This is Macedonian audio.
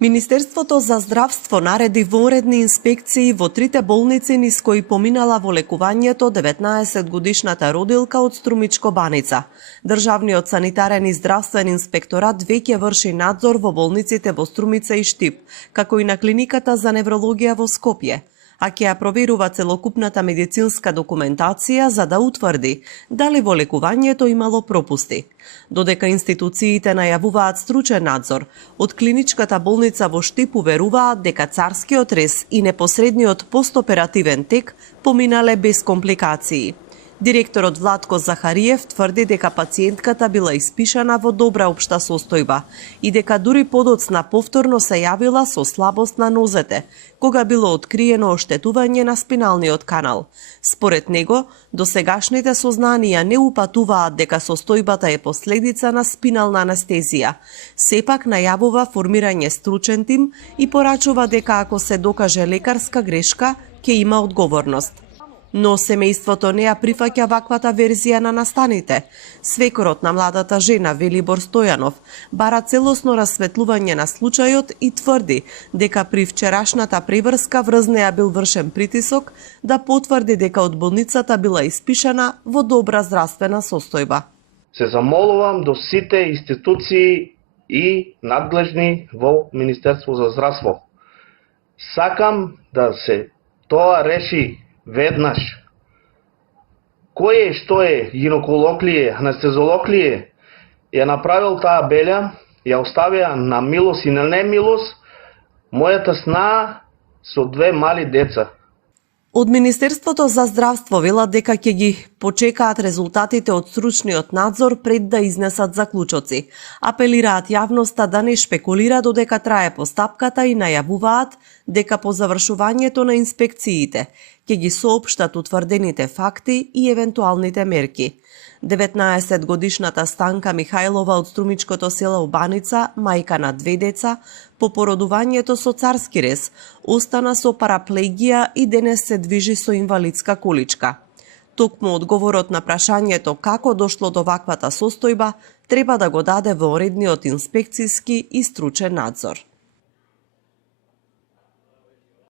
Министерството за здравство нареди вонредни инспекции во трите болници низ кои поминала во лекувањето 19-годишната родилка од Струмичко Баница. Државниот санитарен и здравствен инспекторат веќе врши надзор во болниците во Струмица и Штип, како и на клиниката за неврологија во Скопје, а ќе ја проверува целокупната медицинска документација за да утврди дали во лекувањето имало пропусти. Додека институциите најавуваат стручен надзор, од клиничката болница во Штип уверуваат дека царскиот рез и непосредниот постоперативен тек поминале без компликации. Директорот Владко Захариев тврди дека пациентката била испишана во добра општа состојба и дека дури подоцна повторно се јавила со слабост на нозете, кога било откриено оштетување на спиналниот канал. Според него, досегашните сознанија не упатуваат дека состојбата е последица на спинална анестезија. Сепак најавува формирање стручен тим и порачува дека ако се докаже лекарска грешка, ќе има одговорност. Но семејството не ја прифаќа ваквата верзија на настаните. Свекорот на младата жена Велибор Стојанов бара целосно расветлување на случајот и тврди дека при вчерашната преврска врз неа бил вршен притисок да потврди дека од болницата била испишана во добра здравствена состојба. Се замолувам до сите институции и надлежни во Министерство за здравство. Сакам да се тоа реши веднаш. Кој е, што е, гинеколог ли е, анестезолог ли е, ја направил таа белја, ја оставија на милост и на немилост мојата сна со две мали деца. Од Министерството за здравство велат дека ќе ги почекаат резултатите од стручниот надзор пред да изнесат заклучоци. Апелираат јавноста да не шпекулира додека трае постапката и најавуваат дека по завршувањето на инспекциите ќе ги соопштат утврдените факти и евентуалните мерки. 19-годишната Станка Михајлова од Струмичкото село Баница, мајка на 2 деца, по породувањето со царски рез, остана со параплегија и денес се движи со инвалидска количка. Токму одговорот на прашањето како дошло до ваквата состојба треба да го даде вонредниот инспекцијски и стручен надзор.